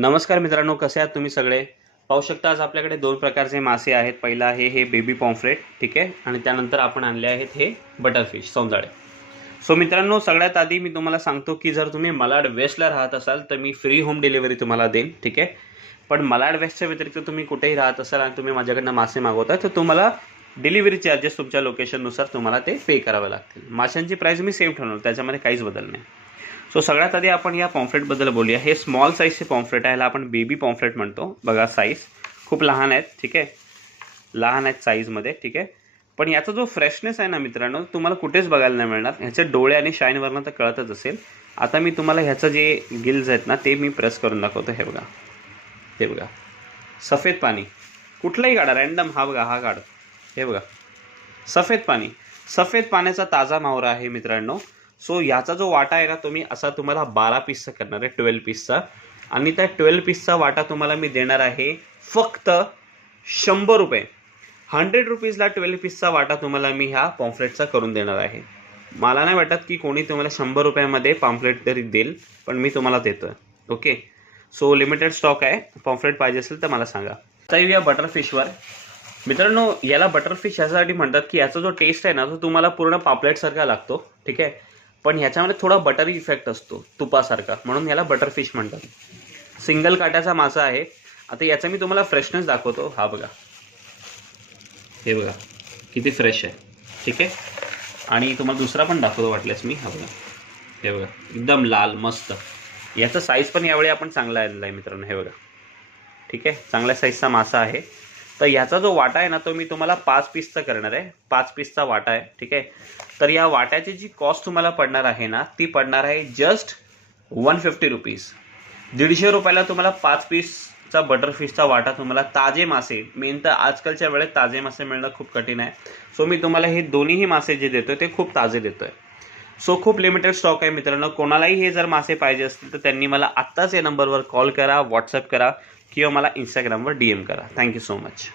नमस्कार मित्रांनो, कसे आहात तुम्ही सगळे? पाहू शकता आज आपल्याकडे दोन प्रकारचे मासे आहेत. पहिला आहे हे बेबी पॉम्फ्रेट, ठीक आहे, आणि त्यानंतर आपण आणले आहेत हे बटरफिश सौंदाळे. सो मित्रांनो, सगळ्यात आधी मी तुम्हाला सांगतो की जर तुम्ही malaड वेस्टला राहत असाल तर मी फ्री होम डिलिव्हरी तुम्हाला देईन, ठीक आहे. पण malaड वेस्टच्या व्यतिरिक्त तुम्ही कुठेही राहत असाल आणि तुम्ही माझ्याकडनं मासे मागवता तर तुम्हाला डिलिव्हरी चार्जेस तुमच्या लोकेशननुसार तुम्हाला ते पे करावे लागतील. माशांची प्राईस मी सेम ठेवणार, त्याच्यामध्ये काहीच बदल नाही. सो सगळ्यात आधी आपण या पॉम्फ्रेटबद्दल बोलूया. हे स्मॉल साईजचे पॉम्फ्रेट आहे, याला आपण बेबी पॉम्फ्रेट म्हणतो. बघा साईज खूप लहान आहेत, ठीक आहे, लहान आहेत साईजमध्ये, ठीक आहे. पण याचा जो फ्रेशनेस आहे ना मित्रांनो, तुम्हाला कुठेच बघायला नाही मिळणार. ह्याचे डोळे आणि शाईनवरनं तर कळतच असेल. आता मी तुम्हाला ह्याचं जे गिल्स आहेत ना ते मी प्रेस करून दाखवतो. हे बघा, हे बघा, सफेद पाणी. कुठलाही काढा रॅन्डम, हा बघा, हा काढ, हे बघा, सफेद पाणी. सफेद पाण्याचा ताजा मावरा आहे मित्रांनो. सो ह्याचा जो वाटा आहे ना तो मी असा तुम्हाला 12 पीसचा करणार आहे, 12 पीसचा. आणि त्या 12 पीसचा वाटा तुम्हाला मी देणार आहे फक्त 100 रुपये. 100 रुपीजला 12 पीसचा वाटा तुम्हाला मी ह्या पॉम्फ्रेटचा करून देणार आहे. मला नाही वाटत की कोणी तुम्हाला 100 रुपयामध्ये पॉम्फ्रेट तरी देईल, पण मी तुम्हाला देतो. ओके, सो लिमिटेड स्टॉक आहे. पॉम्फ्रेट पाहिजे असेल तर मला सांगा. आता येऊया बटरफिशवर. मित्रांनो, याला बटरफिश यासाठी म्हणतात की याचा जो टेस्ट आहे ना तो तुम्हाला पूर्ण पापलेटसारखा लागतो, ठीक आहे. पण ह्याच्यामध्ये थोडा बटरी इफेक्ट असतो, तुपासारखा, म्हणून याला बटरफिश म्हणतात. सिंगल काट्याचा मासा आहे. आता याचा मी तुम्हाला फ्रेशनेस दाखवतो. हा बघा, हे बघा किती फ्रेश आहे, ठीक आहे. आणि तुम्हाला दुसरा पण दाखवतो वाटल्यास मी. हा बघा, हे बघा, एकदम लाल मस्त. याचा साईज पण यावेळी आपण चांगला आलेला आहे मित्रांनो. हे बघा, ठीक आहे, चांगल्या साईजचा मासा आहे. तर ह्याचा जो वाटा आहे ना तो मी तुम्हाला 5 पीसचा करणार आहे. 5 पीसचा वाटा आहे, ठीक आहे. तर या वाट्याची जी कॉस्ट तुम्हाला पडणार आहे ना ती पडणार आहे जस्ट 150 रुपीज. 150 रुपयाला तुम्हाला 5 पीसचा बटरफिशचा वाटा. तुम्हाला ताजे मासे, मेन तर आजकालच्या वेळेत ताजे मासे मिळणं खूप कठीण आहे. सो मी तुम्हाला हे दोन्हीही मासे जे देतोय ते खूप ताजे देतोय. सो खूप लिमिटेड स्टॉक आहे मित्रांनो. कोणालाही हे जर मासे पाहिजे असतील तर त्यांनी मला आत्ताच या नंबरवर कॉल करा, व्हॉट्सअप करा किंवा मला इंस्टाग्रामवर DM करा. Thank you so much.